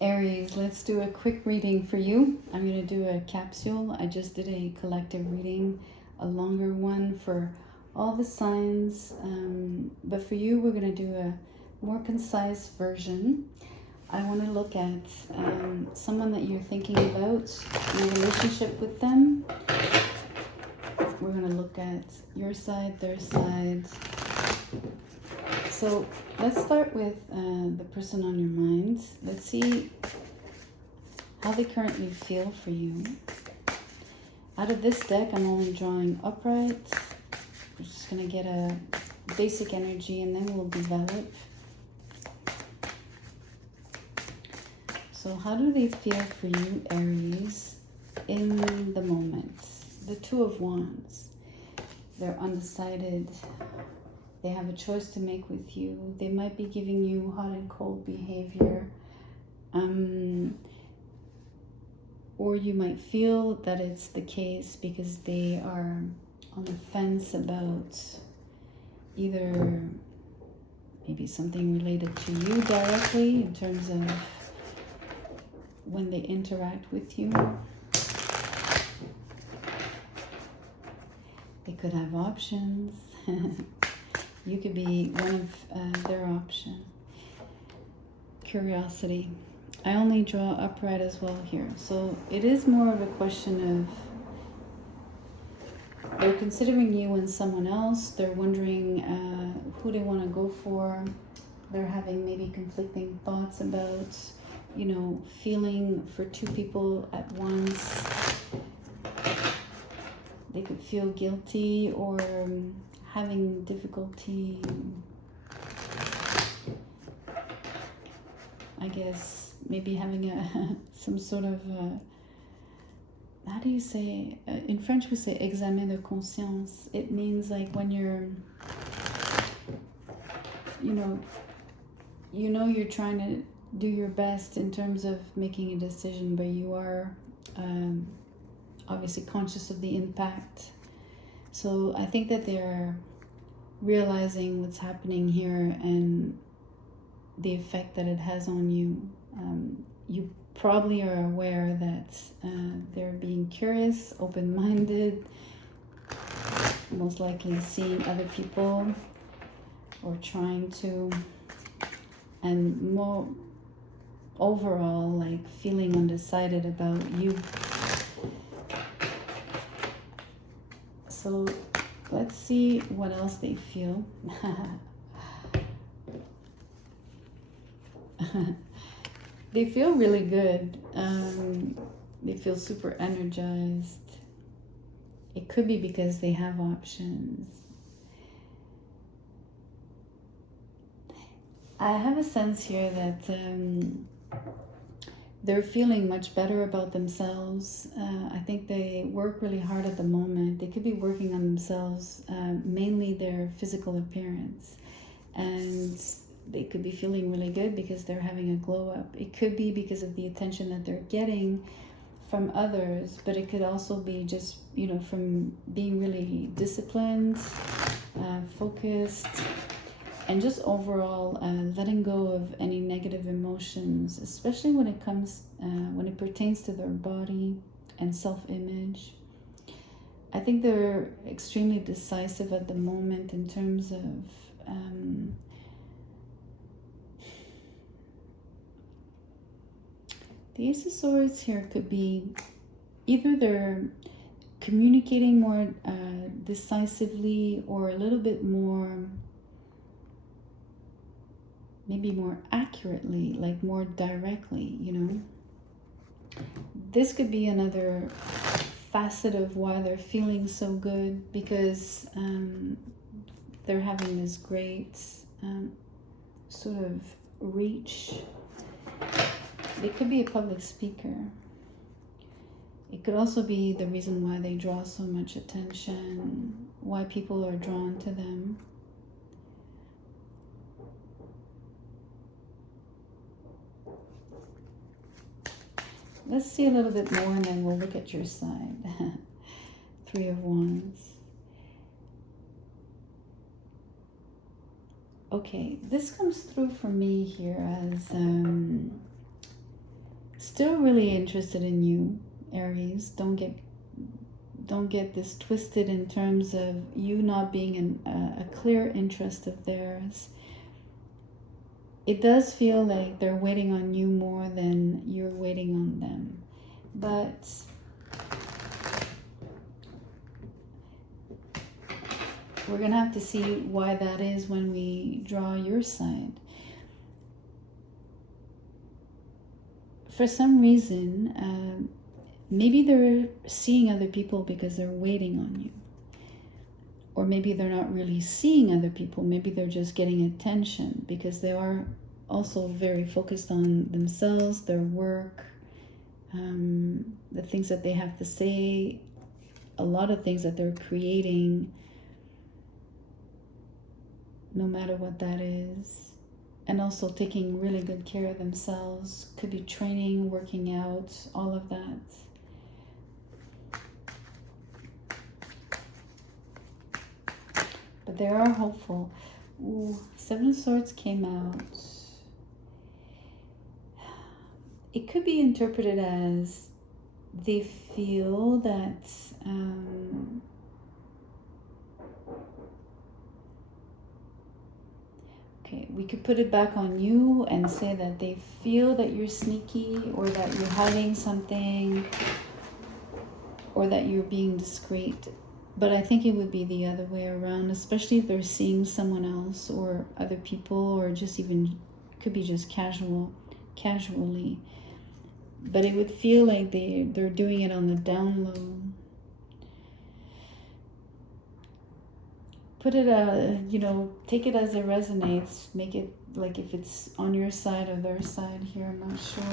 Aries, let's do a quick reading for you. I'm going to do a capsule. I just did a collective reading, a longer one for all the signs. But for you, we're going to do a more concise version. I want to look at someone that you're thinking about, your relationship with them. We're going to look at your side, their side. So let's start with the person on your mind. Let's see how they currently feel for you. Out of this deck, I'm only drawing upright. We're just going to get a basic energy and then we'll develop. So how do they feel for you, Aries, in the moment? The Two of Wands. They're undecided. They have a choice to make with you. They might be giving you hot and cold behavior. Or you might feel that it's the case because they are on the fence about either maybe something related to you directly in terms of when they interact with you. They could have options. You could be one of their option. Curiosity. I only draw upright as well here. So it is more of a question of they're considering you and someone else. They're wondering who they want to go for. They're having maybe conflicting thoughts about, you know, feeling for two people at once. They could feel guilty or having difficulty, I guess, maybe having some sort of, how do you say, in French we say examen de conscience. It means like when you're, you know you're trying to do your best in terms of making a decision, but you are obviously conscious of the impact. So I think that they're realizing what's happening here and the effect that it has on you. You probably are aware that they're being curious, open-minded, most likely seeing other people or trying to, and more overall like feeling undecided about you. So let's see what else they feel. They feel really good. They feel super energized. It could be because they have options. I have a sense here that they're feeling much better about themselves. I think they work really hard at the moment. They could be working on themselves, mainly their physical appearance. And they could be feeling really good because they're having a glow up. It could be because of the attention that they're getting from others, but it could also be just, you know, from being really disciplined, focused, and just overall letting go of any negative emotions, especially when it comes, when it pertains to their body and self-image. I think they're extremely decisive at the moment in terms of the Ace of Swords here could be either they're communicating more decisively or a little bit more, maybe more accurately, like more directly, you know. This could be another facet of why they're feeling so good, because they're having this great sort of reach. They could be a public speaker. It could also be the reason why they draw so much attention, why people are drawn to them. Let's see a little bit more and then we'll look at your side. Three of Wands. Okay, this comes through for me here as Still really interested in you, Aries. Don't get this twisted in terms of you not being a clear interest of theirs. It does feel like they're waiting on you more than you're waiting on them. But we're going to have to see why that is when we draw your side. For some reason, maybe they're seeing other people because they're waiting on you. Or maybe they're not really seeing other people. Maybe they're just getting attention because they are also very focused on themselves, their work, the things that they have to say, a lot of things that they're creating, no matter what that is. And also taking really good care of themselves. Could be training, working out, all of that. But they are hopeful. Ooh, Seven of Swords came out. It could be interpreted as they feel that okay, we could put it back on you and say that they feel that you're sneaky or that you're hiding something or that you're being discreet. But I think it would be the other way around, especially if they're seeing someone else or other people, or just even could be just casually. But it would feel like they're doing it on the down low. Put it, take it as it resonates. Make it like if it's on your side or their side here, I'm not sure.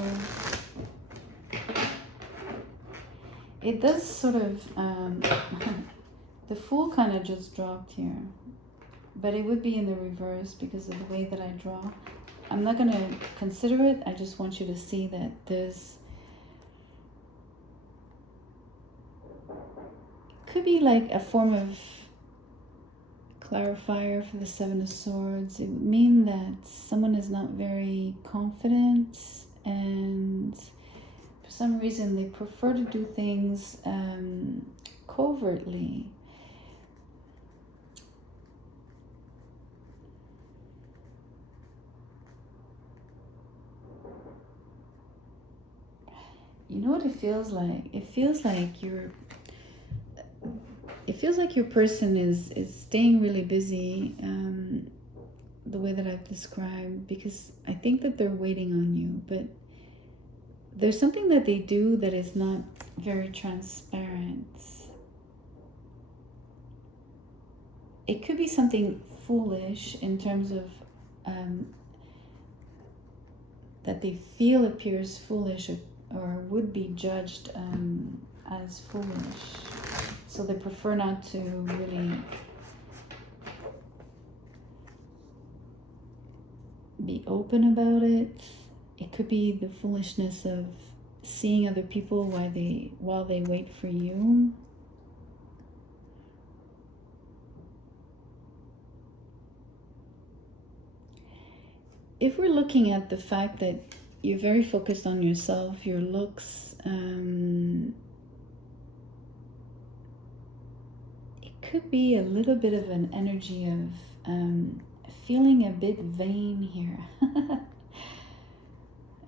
It does sort of, the Fool kind of just dropped here. But it would be in the reverse because of the way that I draw. I'm not going to consider it. I just want you to see that there's, could be like a form of clarifier for the Seven of Swords. It would mean that someone is not very confident and for some reason they prefer to do things covertly. You know what it feels like? It feels like your person is staying really busy, the way that I've described, because I think that they're waiting on you, but there's something that they do that is not very transparent. It could be something foolish in terms of that they feel appears foolish or would be judged as foolish. So they prefer not to really be open about it. It could be the foolishness of seeing other people while they wait for you. If we're looking at the fact that you're very focused on yourself, your looks, could be a little bit of an energy of feeling a bit vain here.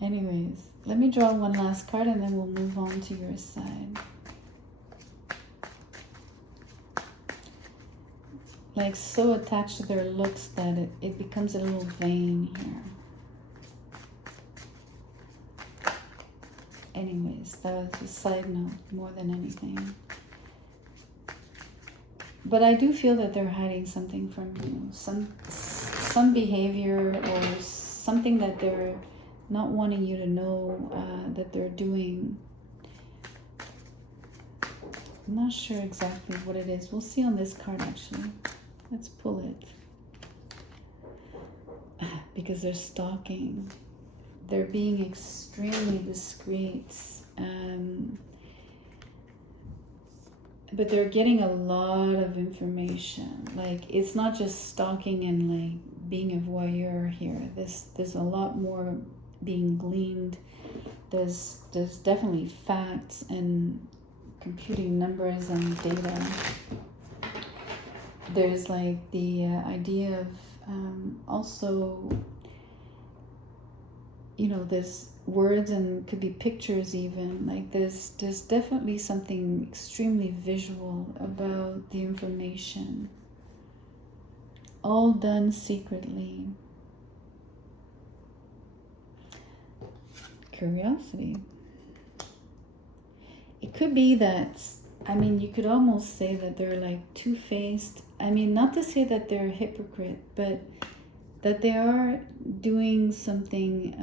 Anyways, let me draw one last card and then we'll move on to your side. Like so attached to their looks that it becomes a little vain here. Anyways, that was a side note more than anything. But I do feel that they're hiding something from you. Some behavior or something that they're not wanting you to know that they're doing. I'm not sure exactly what it is. We'll see on this card actually. Let's pull it. Because they're stalking. They're being extremely discreet. But they're getting a lot of information. Like, it's not just stalking and like being a voyeur here. There's a lot more being gleaned There's definitely facts and computing numbers and data. There's like the idea of also, there's words and could be pictures even. Like there's definitely something extremely visual about the information. All done secretly. Curiosity. It could be that, you could almost say that they're like two-faced. Not to say that they're a hypocrite, but that they are doing something,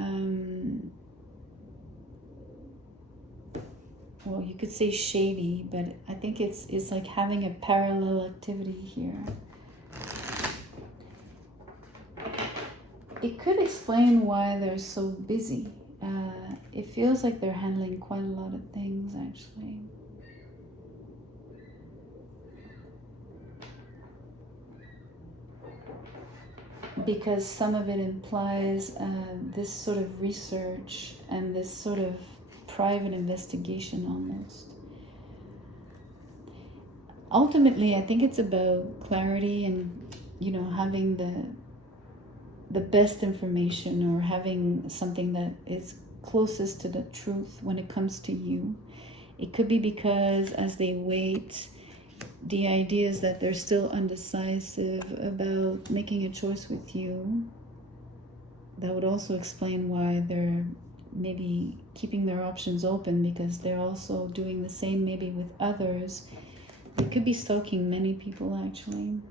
well, you could say shady, but I think it's like having a parallel activity here. It could explain why they're so busy. It feels like they're handling quite a lot of things, actually. Because some of it implies this sort of research and this sort of private investigation almost. Ultimately, I think it's about clarity and, having the best information, or having something that is closest to the truth when it comes to you. It could be because as they wait, the idea is that they're still undecisive about making a choice with you. That would also explain why they're maybe keeping their options open, because they're also doing the same maybe with others. They could be stalking many people, actually.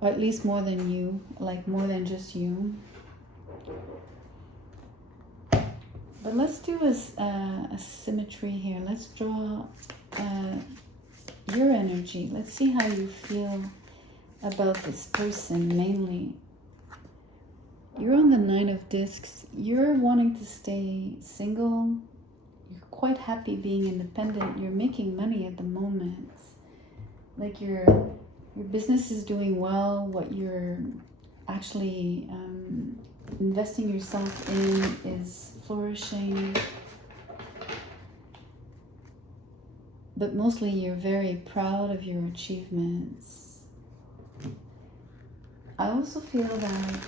Or at least more than you, like more than just you. But let's do a symmetry here. Let's draw your energy. Let's see how you feel about this person mainly. You're on the 9 of Discs. You're wanting to stay single. You're quite happy being independent. You're making money at the moment. Like your business is doing well. What you're actually investing yourself in is flourishing. But mostly you're very proud of your achievements. I also feel that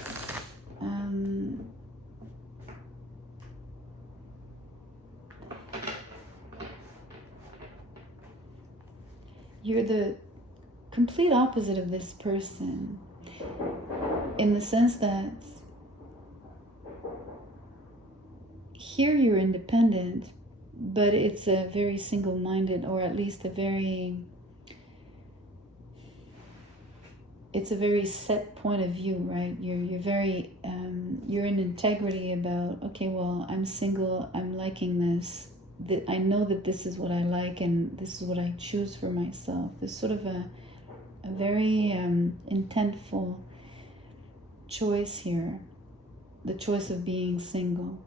you're the complete opposite of this person, in the sense that here you're independent, but it's a very single-minded, or at least it's a very set point of view, right? You're very you're in integrity about, okay, well, I'm single, I'm liking this, that I know that this is what I like and this is what I choose for myself. There's sort of a very intentful choice here, the choice of being single.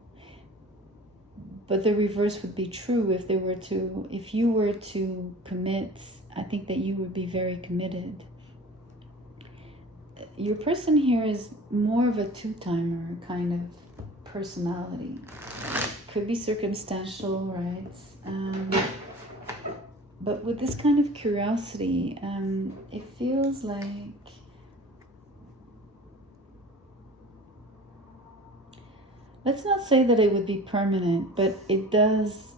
But the reverse would be true if you were to commit. I think that you would be very committed. Your person here is more of a two-timer kind of personality. Could be circumstantial, right? But with this kind of curiosity, it feels like let's not say that it would be permanent, but it does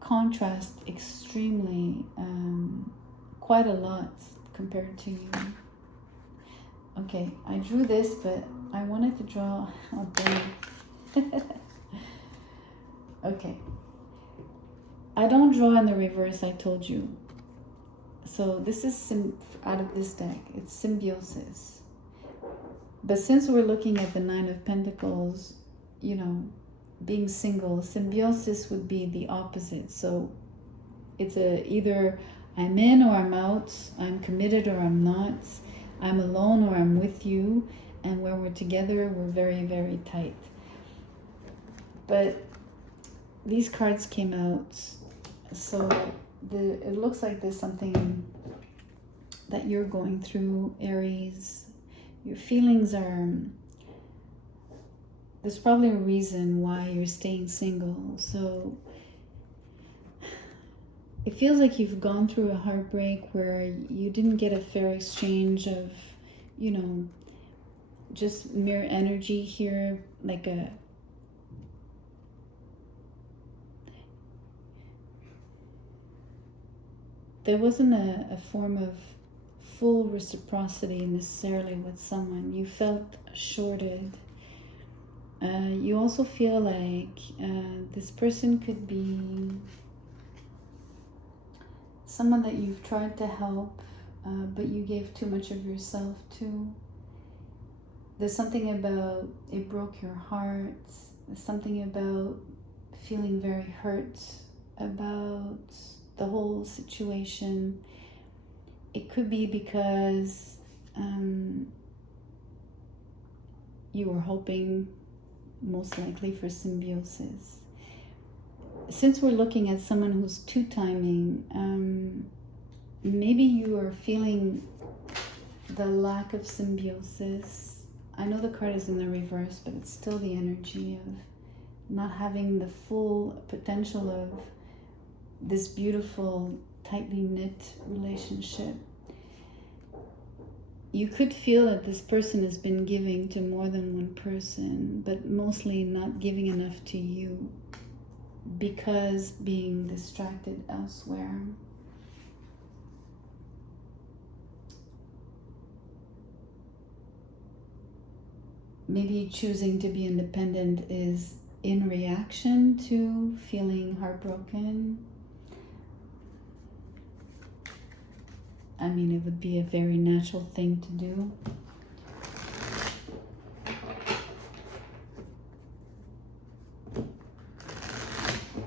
contrast extremely, quite a lot compared to you. Okay, I drew this, but I wanted to draw a blank. Okay. I don't draw in the reverse, I told you. So this is out of this deck. It's symbiosis. But since we're looking at the 9 of Pentacles, being single, symbiosis would be the opposite. So it's either I'm in or I'm out, I'm committed or I'm not, I'm alone or I'm with you, and when we're together, we're very, very tight. But these cards came out, so it looks like there's something that you're going through, Aries. Your feelings are there's probably a reason why you're staying single. So it feels like you've gone through a heartbreak where you didn't get a fair exchange of, you know, just mere energy here, like there wasn't a form of full reciprocity necessarily with someone. You felt shorted. You also feel like this person could be someone that you've tried to help, but you gave too much of yourself to. There's something about it broke your heart. There's something about feeling very hurt about the whole situation. It could be because you were hoping most likely for symbiosis. Since we're looking at someone who's two-timing, maybe you are feeling the lack of symbiosis. I know the card is in the reverse, but it's still the energy of not having the full potential of this beautiful, tightly knit relationship. You could feel that this person has been giving to more than one person, but mostly not giving enough to you because being distracted elsewhere. Maybe choosing to be independent is in reaction to feeling heartbroken. I mean, it would be a very natural thing to do.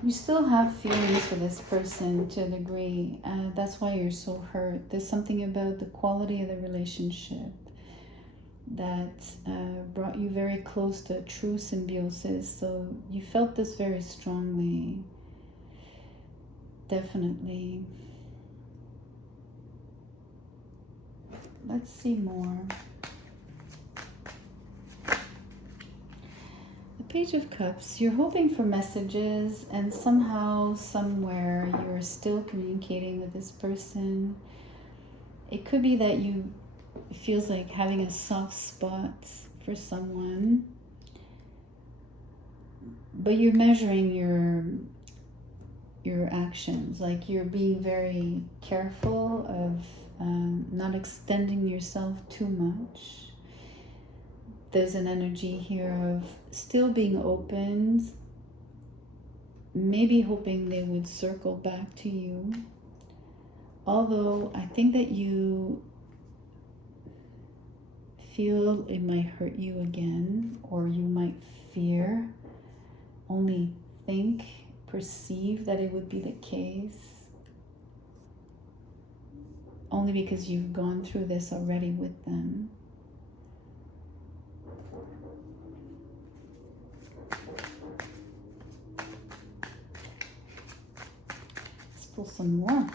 You still have feelings for this person to a degree. That's why you're so hurt. There's something about the quality of the relationship that brought you very close to a true symbiosis. So you felt this very strongly. Definitely. Let's see more. The Page of Cups. You're hoping for messages, and somehow, somewhere, you're still communicating with this person. It could be that it feels like having a soft spot for someone, but you're measuring your actions. Like you're being very careful of not extending yourself too much. There's an energy here of still being open, maybe hoping they would circle back to you. Although I think that you feel it might hurt you again, or you might fear, only think, perceive that it would be the case, only because you've gone through this already with them. Let's pull some more.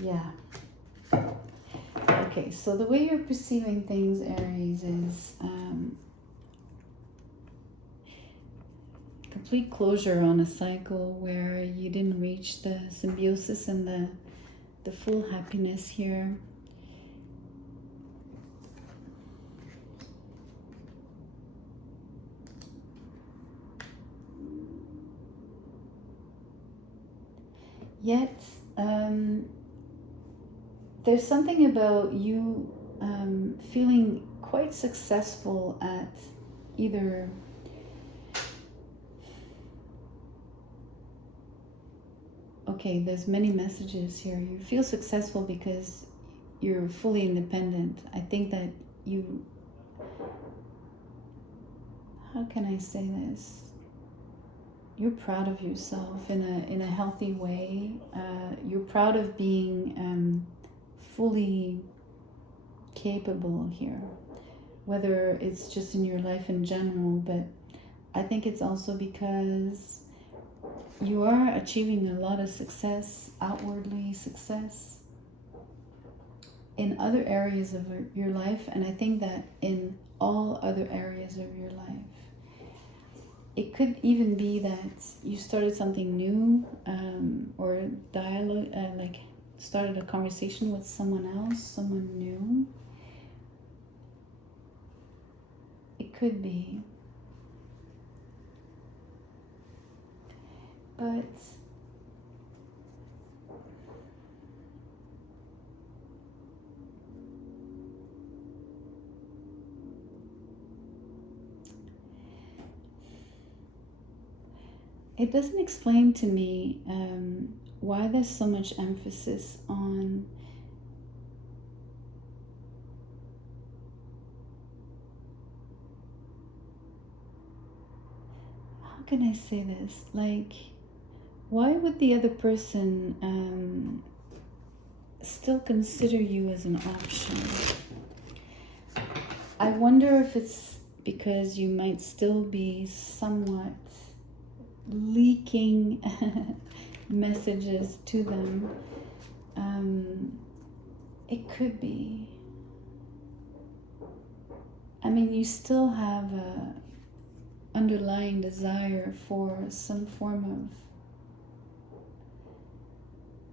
Yeah. Okay, so the way you're perceiving things, Aries, is complete closure on a cycle where you didn't reach the symbiosis and the full happiness here. Yet, there's something about you feeling quite successful at either okay, there's many messages here. You feel successful because you're fully independent. I think that you, how can I say this? You're proud of yourself in a healthy way. You're proud of being fully capable here, whether it's just in your life in general, but I think it's also because you are achieving a lot of success, outwardly success, in other areas of your life, and I think that in all other areas of your life. It could even be that you started something new, or dialogue, like started a conversation with someone else, someone new. It could be. But it doesn't explain to me why there's so much emphasis on how can I say this? Like, why would the other person still consider you as an option? I wonder if it's because you might still be somewhat leaking messages to them. It could be. I mean, you still have a underlying desire for some form of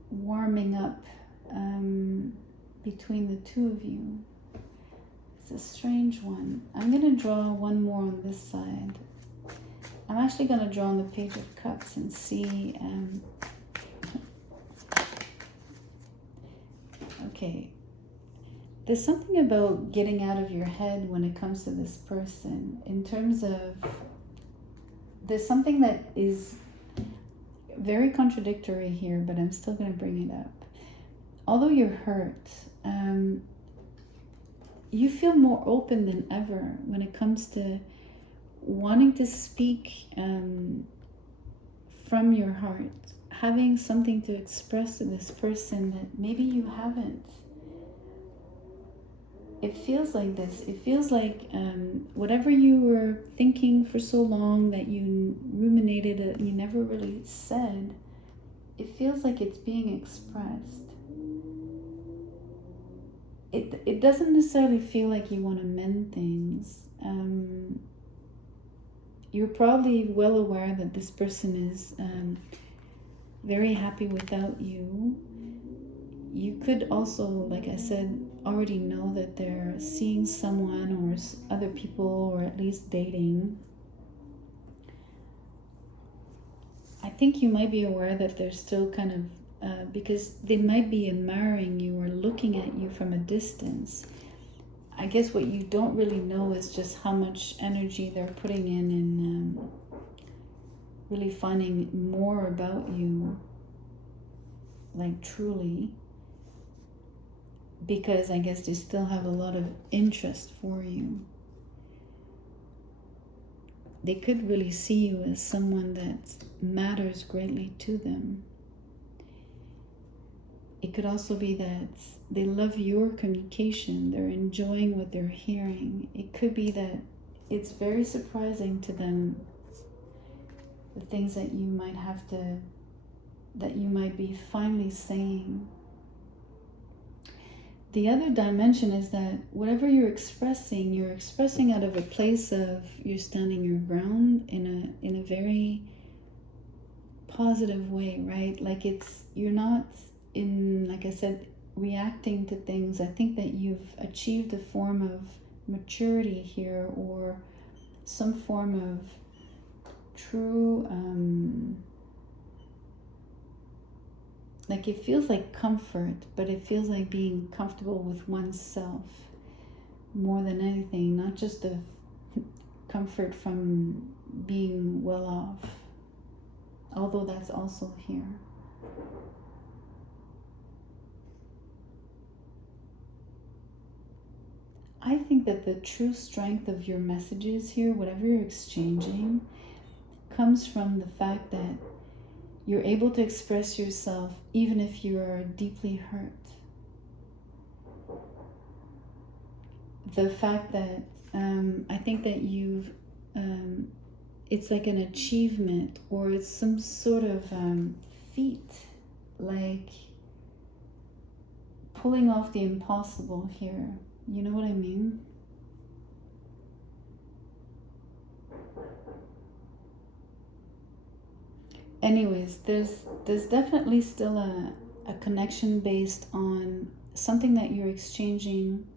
warming up between the two of you. It's a strange one. I'm going to draw one more on this side. I'm actually going to draw on the Page of Cups and see. Okay. There's something about getting out of your head when it comes to this person. In terms of, there's something that is very contradictory here, but I'm still going to bring it up. Although you're hurt, you feel more open than ever when it comes to wanting to speak from your heart, having something to express to this person that maybe you haven't. It feels like this. It feels like whatever you were thinking for so long that you ruminated, you never really said, it feels like it's being expressed. It doesn't necessarily feel like you want to mend things. You're probably well aware that this person is very happy without you. You could also, like I said, already know that they're seeing someone or other people, or at least dating. I think you might be aware that they're still kind of, because they might be admiring you or looking at you from a distance. I guess what you don't really know is just how much energy they're putting in really finding more about you, like truly. Because I guess they still have a lot of interest for you. They could really see you as someone that matters greatly to them. It could also be that they love your communication. They're enjoying what they're hearing. It could be that it's very surprising to them, the things that you might be finally saying. The other dimension is that whatever you're expressing out of a place of you're standing your ground in a very positive way, right? Like you're not in, like I said, reacting to things. I think that you've achieved a form of maturity here, or some form of true, like it feels like comfort, but it feels like being comfortable with oneself more than anything, not just the comfort from being well off, although that's also here. I think that the true strength of your messages here, whatever you're exchanging, comes from the fact that you're able to express yourself even if you are deeply hurt. The fact that I think that you've, it's like an achievement, or it's some sort of feat, like pulling off the impossible here. You know what I mean? anyways, there's definitely still a connection based on something that you're exchanging.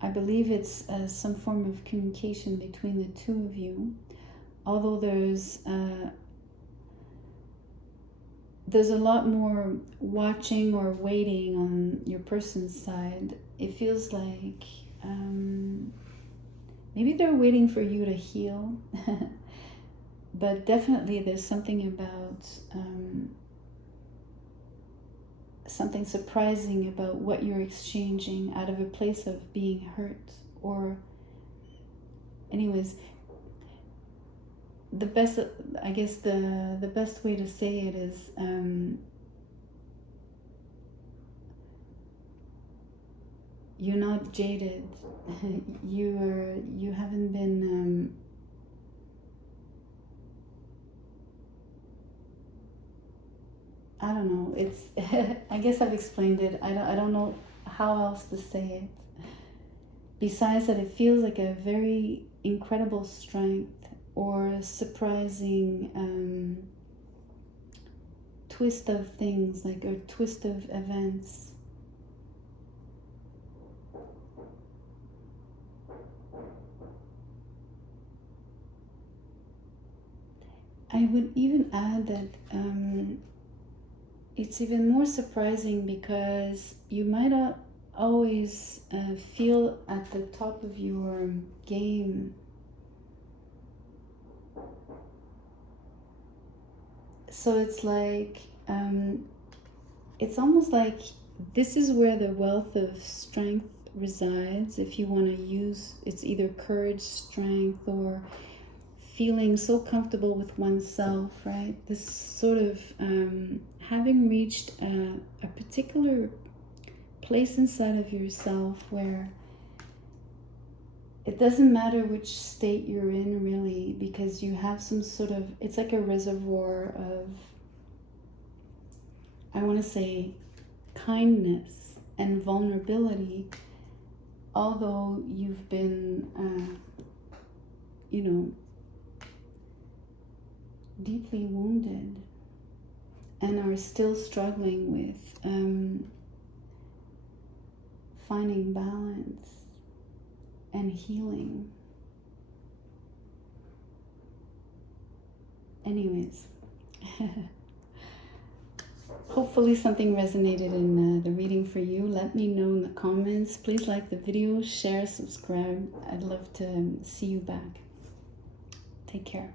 I believe it's some form of communication between the two of you, although there's a lot more watching or waiting on your person's side. It feels like maybe they're waiting for you to heal. But definitely there's something about something surprising about what you're exchanging out of a place of being hurt. Or anyways, the best, I guess the best way to say it is you're not jaded. You haven't been I don't know, it's I guess I've explained it. I don't know how else to say it besides that it feels like a very incredible strength or surprising twist of things, like a twist of events. I would even add that it's even more surprising because you might not always feel at the top of your game. So it's like, it's almost like this is where the wealth of strength resides. If you want to use, it's either courage, strength, or feeling so comfortable with oneself, right? This sort of having reached a particular place inside of yourself where it doesn't matter which state you're in, really, because you have some sort of, it's like a reservoir of, I want to say, kindness and vulnerability, although you've been, deeply wounded and are still struggling with finding balance and healing. Anyways, hopefully something resonated in the reading for you. Let me know in the comments. Please like the video, share, subscribe. I'd love to see you back. Take care.